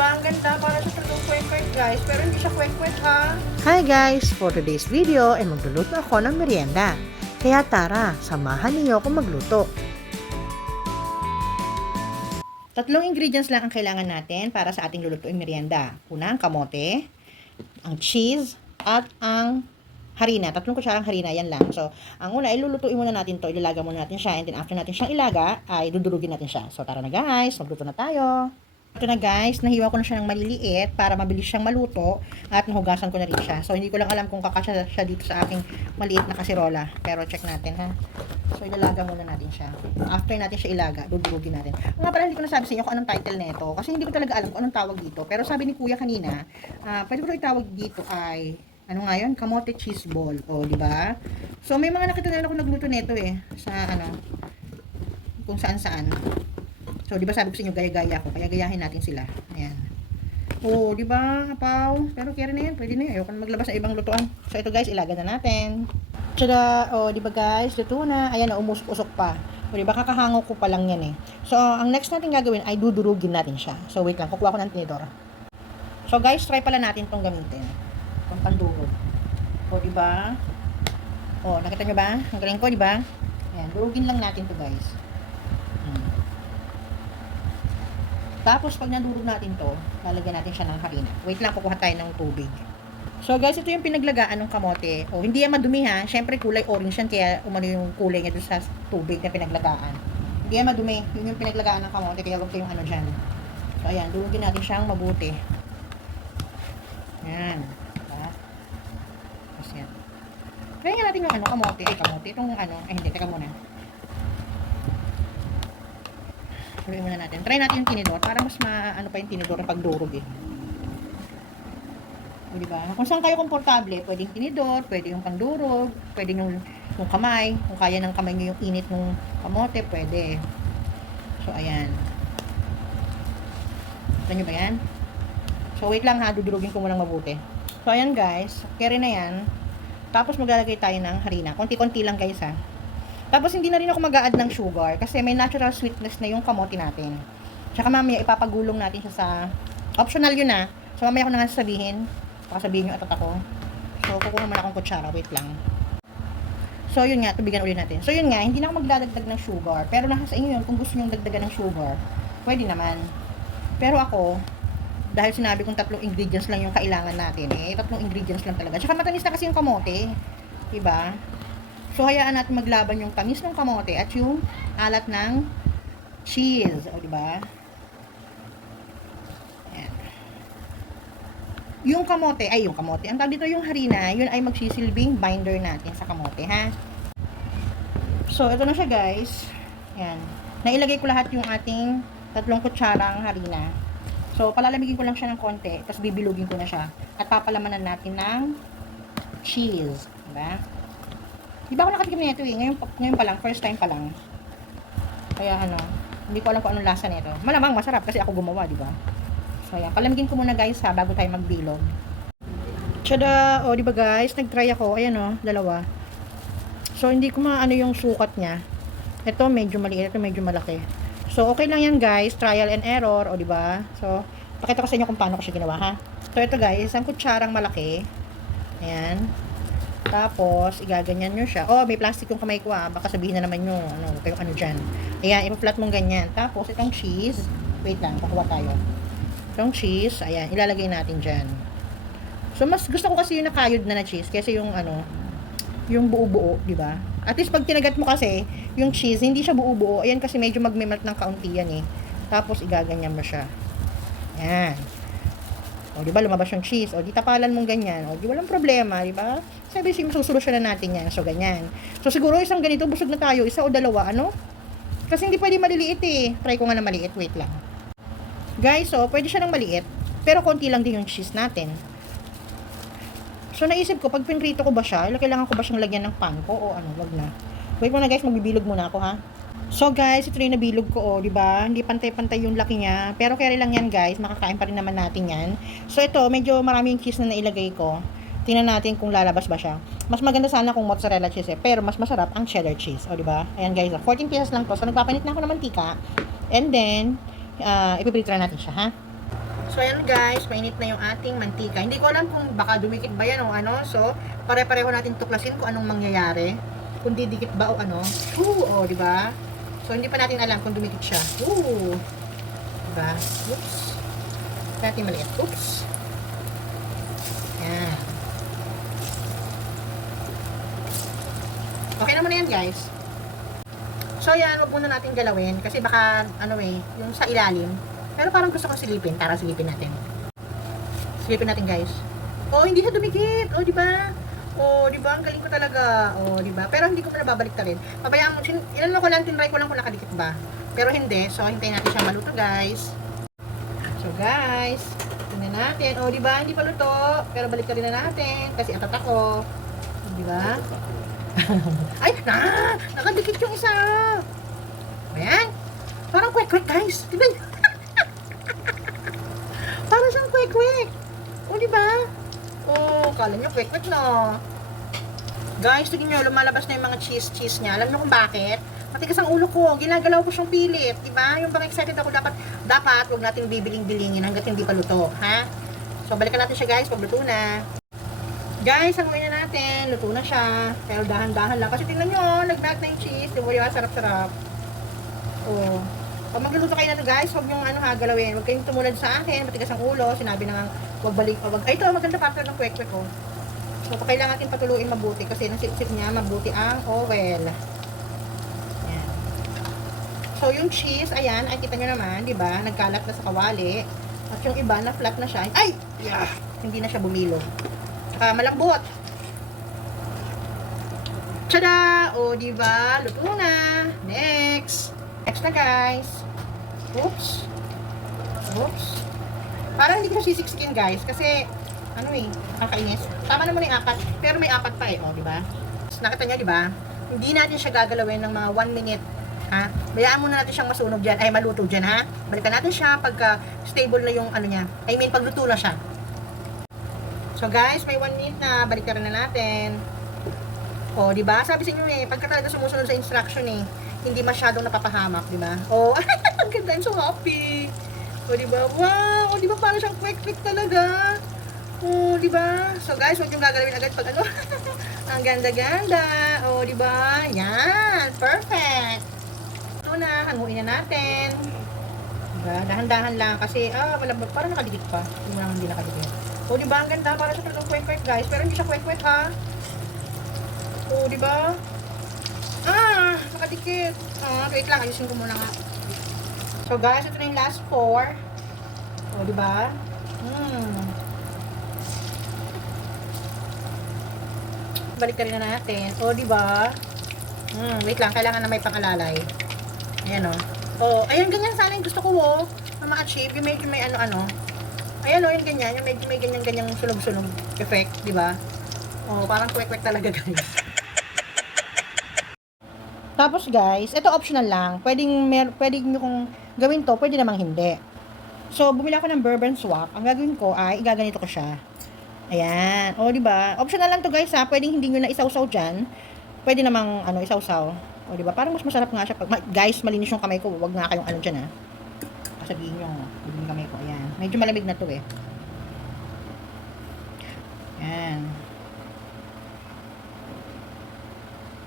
ba? Ang ganda. Para sa talagang kwek-kwek, guys. Pero hindi siya kwek-kwek, ha? Hi guys! For today's video ay magluluto ako ng merienda. Kaya tara, samahan niyo ako magluto. Tatlong ingredients lang ang kailangan natin para sa ating lulutuing merienda. Una, ang kamote, ang cheese, at ang harina. 3 kutsarang harina, yan lang. So, ang una, ilulutuin muna natin to, ilalaga muna natin siya, and then after natin siyang ilaga, ay dudurugin natin siya. So, tara na guys, magluto na tayo. Ito na guys, nahiwa ko na siya ng maliliit para mabilis siyang maluto at nahugasan ko na rin siya. So, hindi ko lang alam kung kakasya siya dito sa aking maliit na kasirola. Pero check natin ha. So, ilalaga muna natin siya. After natin siya ilaga, dudurugin natin. Nga pala, hindi ko nasabi sa inyo kung anong title nito. Kasi hindi ko talaga alam kung anong tawag dito. Pero sabi ni Kuya kanina, pwede ko itawag dito ay, ano nga yun? Kamote cheese ball. O, di ba? So, may mga nakita na ako nagluto nito eh. Sa ano, kung saan-saan. So, di ba sabi ko sa inyo, gaya-gaya ako. Kaya gayahin natin sila. Ayan. Oh, di ba, Apaw? Pero kaya na yan. Pwede na yan. Ayoko na maglabas sa ibang lutuan. So, ito guys, ilaga na natin. Tada! Oh, di ba guys? Luto na. Ayan, umusok-usok pa. O, di ba, kakahango ko pa lang yan eh. So, ang next natin gagawin ay dudurugin natin siya. So, wait lang. Kukuha ko ng tinidor. So, guys, try pala natin itong gamitin. Itong pandurog. O, di ba? O, nakita nyo ba? Ang galing ko, di ba? Ayan, durugin lang natin to guys. Tapos, pag nadurog natin to, lalagyan natin siya ng harina. Wait lang, kukuha tayo ng tubig. So, guys, ito yung pinaglagaan ng kamote. O, hindi yan madumi ha. Siyempre, kulay orange yan, kaya umano yung kulay niya doon sa tubig na pinaglagaan. Hindi yan madumi. Yun yung pinaglagaan ng kamote, kaya huwag kayong ano dyan. So, ayan, durugin natin siyang mabuti. Ayan. Diba? Tapos yan. Try nga natin yung ano, kamote. Kamote. Itong ano, hindi, teka muna. Tuloy muna natin. Try natin yung tinidor para mas ano pa yung tinidor ng pagdurog eh. O, diba? Kung saan kayo komportable, pwedeng tinidor, pwede yung pandurog, pwede yung kamay. Kung kaya ng kamay nyo yung init ng kamote, pwede. So, ayan. Ito nyo ba yan? So, wait lang ha. Dudurugin ko muna mabuti. So, ayan guys. Carry na yan. Tapos, maglalagay tayo ng harina. Konti-konti lang guys ha. Tapos, hindi na rin ako mag-a-add ng sugar kasi may natural sweetness na yung kamote natin. Tsaka mamaya, ipapagulong natin siya sa... Optional yun na. So, mamaya ko na nga sasabihin. Baka sabihin nyo atat ako. So, kukuha muna akong kutsara. Wait lang. So, yun nga. Tubigan ulit natin. So, yun nga. Hindi na ako magdadagdag ng sugar. Pero nasa inyo yun. Kung gusto nyo dagdagan ng sugar, pwede naman. Pero ako, dahil sinabi kong 3 ingredients lang yung kailangan natin, 3 ingredients lang talaga. Tsaka matamis na kasi yung kamote. Diba? So, hayaan natin maglaban yung tamis ng kamote at yung alat ng cheese. O, diba? Ayan. Yung kamote, ang tawag dito yung harina, yun ay magsisilbing binder natin sa kamote, ha? So, ito na siya, guys. Ayan. Nailagay ko lahat yung ating 3 kutsarang harina. So, palalamigin ko lang siya ng konti, tapos bibilugin ko na siya. At papalamanan natin ng cheese. Diba? Di ba ako nakatikim na ito eh. Ngayon pa lang, first time pa lang. Kaya ano, hindi ko alam kung anong lasa nito. Malamang masarap kasi ako gumawa, di ba? So ayan, palamigin ko muna guys ha, bago tayo magbilog. Tada! O, di ba guys, nag-try ako. Ayan o, 2. So, hindi ko maano yung sukat niya. Ito medyo maliit, ito medyo malaki. So, okay lang yan guys, trial and error, o di ba? So, pakita ko sa inyo kung paano ko siya ginawa ha. So, ito guys, isang kutsarang malaki. Ayan. Tapos, igaganyan nyo siya. Oh, may plastic yung kamay ko ah. Baka sabihin na naman nyo, ano, kayong ano dyan. Ayan, ipa-flat mong ganyan. Tapos, itong cheese. Wait lang, pakuha tayo. Itong cheese, ayan, ilalagay natin dyan. So, mas gusto ko kasi yung nakayod na cheese. Kasi yung, ano, yung buo-buo, di ba? At least, pag tinagat mo kasi, yung cheese, hindi siya buo-buo. Ayan, kasi medyo magme-melt ng kaunti yan eh. Tapos, igaganyan mo siya. Ayan. O, di ba, lumabas yung cheese. O, di tapalan mong ganyan. O, di walang problema, di ba? Sabi siya, masusolusyonan natin yan. So, ganyan. So, siguro isang ganito, busog na tayo. 1 o 2, ano? Kasi hindi pwede maliliit eh. Try ko nga na maliit. Wait lang. Guys, so, pwede siya ng maliit. Pero, konti lang din yung cheese natin. So, naisip ko, pag pinrito ko ba siya, kailangan ko ba siyang lagyan ng pan ko? O, ano, wag na. Wait muna guys, magbibilog muna ako, ha? So guys, ito yung nabilog ko, oh, di ba? Hindi pantay-pantay yung laki niya. Pero carry lang yan, guys. Makakain pa rin naman natin yan. So ito, medyo maraming cheese na nailagay ko. Tingnan natin kung lalabas ba siya. Mas maganda sana kung mozzarella cheese eh. Pero mas masarap ang cheddar cheese. O, di ba? Ayan, guys. 14 pesos lang to. So nagpapanit na ako ng mantika. And then, ipiprito na natin siya, ha? So, ayan guys, mainit na yung ating mantika. Hindi ko alam kung baka dumikit ba yan o ano. So, pare-pareho natin tuklasin kung anong mangyayari. Kung didikit ba o ano. O, di ba? So, hindi pa natin alam kung dumikit siya. Diba? Oops. Natin maliit. Oops. Yan. Okay naman na yan, guys. So, yan. Huwag muna natin galawin. Kasi baka, yung sa ilalim. Pero parang gusto kong silipin. Tara, silipin natin. Silipin natin, guys. Hindi siya dumikit. Diba? Diba? Ang galing ko talaga. Diba? Pero hindi ko na babalik ta rin. Pabayaan mo. Inano ko lang, tinry ko lang kung nakadikit ba. Pero hindi. So, hintayin natin siya maluto, guys. So, guys. Tingnan natin. Diba? Hindi pa luto. Pero balik ta rin na natin. Kasi atat ako. Diba? Ay! Nakadikit yung isa. Ayan. Parang kwek-kwek, guys. Diba? Parang siyang kwek-kwek. Diba? Kala nyo kwek-kwek, no? Guys, tignan nyo, lumalabas na yung mga cheese niya. Alam nyo kung bakit? Matigas ang ulo ko. Ginagalaw ko siyang pilit. Diba? Yung bang excited ako, dapat huwag natin bibiling-bilingin hanggat hindi pa luto. Ha? So, balikan natin siya, guys, pag luto na. Guys, hanguin na natin. Luto na siya. Pero dahan-dahan lang. Kasi tingnan nyo, nag-melt na yung cheese. Diba yung sarap-sarap. Pag magluluto kayo na to, guys, huwag yung galawin. Huwag kayong tumulad sa akin. Matigas ang ulo. Sinabi na nga, huwag balik. Ay, ito, maganda pattern ng kwek-kwek, So, kailangan natin patuluin mabuti kasi nasipsip niya mabuti ang oil. Ayan. So, yung cheese, ayan, ay kita nyo naman, di ba? Nagkalat na sa kawali. At yung iba, na flat na siya. Ay! Yeah! Hindi na siya bumilo. Malambot. Tada! Di ba? Luto na. Next. Next na, guys. Oops. Parang hindi ko sisikskin, guys. Kasi, kakainis. Tama naman yung 4. Pero may 4 pa di ba? Nakita nyo, di ba? Hindi natin siya gagalawin ng mga 1 minute. Ha? Bayaan muna natin siyang masunog dyan. Ay, maluto dyan, ha? Balikan natin siya pagka stable na yung niya. Pagluto na siya. So, guys, may 1 minute na. Balikan na natin. Di ba? Sabi sa inyo pagka talaga sumusunod sa instruction hindi masyadong napapahamak, di ba? Ang ganda. I'm so happy. Di ba? Wow! Di ba parang siyang quick talaga? Di ba? So guys, huwag yung gagalawin agad pag ang ganda-ganda. Di ba? Yan, perfect. Ito na, hanguin na natin. Diba? Dahan-dahan lang kasi malambot, parang nakadikit pa. Hindi nakadikit. Di ba? Ang ganda, parang siya talagang kwek-kwek, guys. Pero hindi siya kwek-kwek, ha? Di ba? Nakadikit. Wait lang, ayusin ko muna nga. So guys, ito na yung last 4. Di ba? Balik ka rin na natin. Di ba? Wait lang, kailangan na may pangalalay. Ayan ayan, ganyan sana yung gusto ko na ma-achieve. Yung medyo may ano-ano. Ayan yung ganyan. Yung medyo may ganyan-ganyang sunog-sunog effect, di ba? Parang kwek-kwek talaga, guys. Tapos, guys, ito optional lang. Pwedeng nyo kung gawin to, pwede namang hindi. So, bumili ako ng bourbon swak. Ang gagawin ko ay, igaganito ko siya. Ayan. Diba? Optional lang to, guys, ha. Pwedeng hindi nyo na isawsaw dyan. Pwede namang, isawsaw. Diba? Parang mas masarap nga siya. Guys, malinis yung kamay ko. Huwag nga kayong dyan, ha. Sabihin nyo, yung kamay ko. Ayan. Medyo malamig na to, Ayan.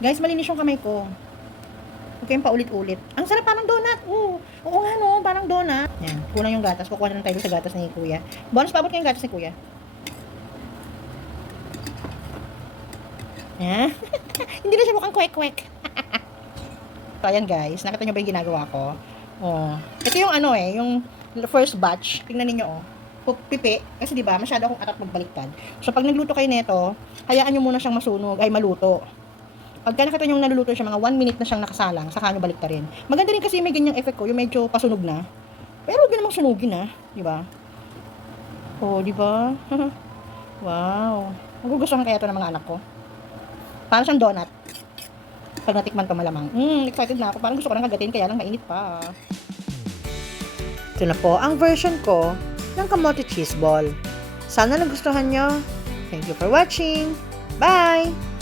Guys, malinis yung kamay ko. Huwag kayong paulit-ulit. Ang sarap parang donut. Oo nga, no. Parang donut. Ayan. Kulang yung gatas. Kukuha na tayo sa gatas ni Kuya. Bonus pa abot kayong gatas ni Kuya. Hindi na siya mukhang kwek-kwek. So, ayan guys. Nakita nyo ba yung ginagawa ko? Ito yung yung first batch. Tingnan ninyo, pipi. Kasi diba, masyado akong atat magbaliktad. So, pag nagluto kayo nito, hayaan nyo muna siyang maluto. Pagka nakita nyo naluluto siya, mga 1 minute na siyang nakasalang, saka nyo baliktarin. Maganda rin kasi may ganyang effect ko, yung medyo pasunog na. Pero huwag namang sunugin, diba? Diba? Wow. Magugustuhan kaya ito ng mga anak ko. Parang siyang donut. Pag natikman ko malamang. Excited na ako. Parang gusto ko nang kagatin, kaya lang mainit pa. Ito na po ang version ko ng kamote cheese ball. Sana nagustuhan nyo. Thank you for watching. Bye!